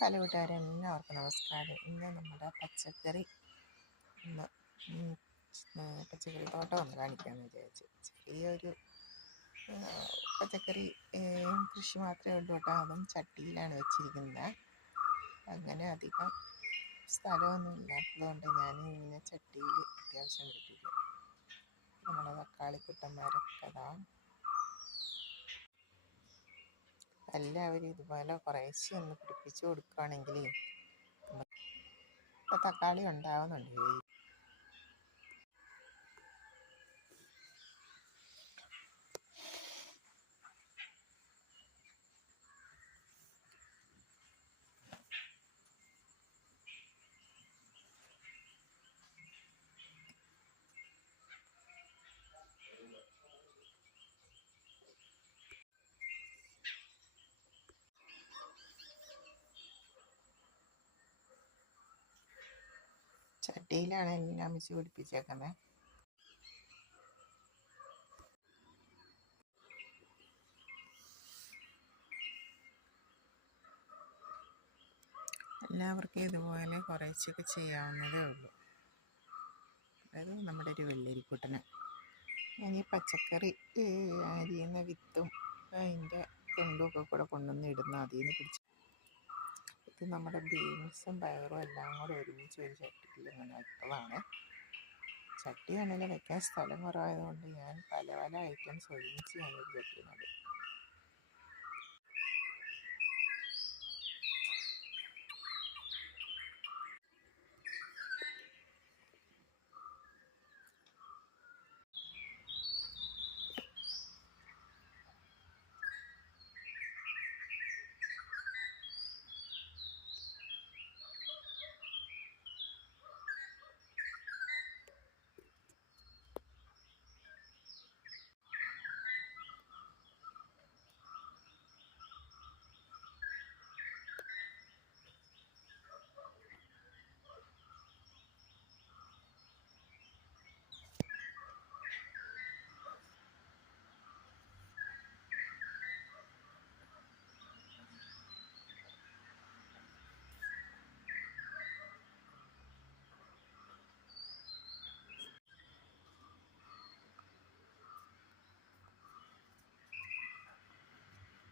Hello കൂട്ടുകാരെ, എല്ലാവർക്കും നമസ്കാരം. ഇന്ന് നമ്മുടെ പച്ചക്കറി പച്ചക്കറി തോട്ടം ഒന്ന് കാണിക്കാമെന്ന് വിചാരിച്ചു. ചെറിയൊരു പച്ചക്കറി കൃഷി മാത്രമേ ഉള്ളൂ കേട്ടോ. അതും ചട്ടിയിലാണ് വെച്ചിരിക്കുന്നത്. അങ്ങനെ അധികം സ്ഥലമൊന്നും ഇല്ലാത്തതുകൊണ്ട് ഞാൻ ഇങ്ങനെ ചട്ടിയിൽ അത്യാവശ്യം പിടിപ്പിക്കും. നമ്മുടെ തക്കാളിക്കുട്ടന്മാരൊക്കെ അതാ. എല്ലാവരും ഇതുപോലെ കുറേശ്ശെ ഒന്ന് പിടിപ്പിച്ചു കൊടുക്കുകയാണെങ്കിൽ ഇപ്പോൾ തക്കാളി ഉണ്ടാവുന്നുണ്ട്. ചട്ടിയിലാണ് എല്ലാം വെച്ച് പിടിപ്പിച്ചേക്കുന്നത്. എല്ലാവർക്കും ഇതുപോലെ കുറേശ്ശൊക്കെ ചെയ്യാവുന്നതേ ഉള്ളൂ. അതായത് നമ്മുടെ ഒരു വെള്ളരിക്കുട്ടന് ഞാൻ ഈ പച്ചക്കറി അരിയുന്ന വിത്തും അതിൻ്റെ തൊണ്ടുമൊക്കെ കൂടെ കൊണ്ടുവന്ന് ഇടുന്ന അതിൽ നിന്ന് പിടിച്ച് ഇത് നമ്മുടെ ബീൻസും പയറും എല്ലാം കൂടെ ഒരുമിച്ച് ഒരു ചട്ടിയിൽ ഇങ്ങനെ വെച്ചതാണ്. ചട്ടിയാണെങ്കിൽ വെക്കാൻ സ്ഥലം കുറവായതുകൊണ്ട് ഞാൻ പല പല ഐറ്റംസ് ഒരുമിച്ച് ഞാനൊരു ചട്ടി നടും.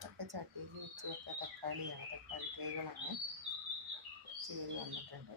ഒക്കെ ചട്ടിയിൽ വെച്ച് കൊടുത്ത തക്കാളിയാണ്, തക്കാളി തൈകളാണ്. ചെയ്ത് വന്നിട്ടുണ്ട്.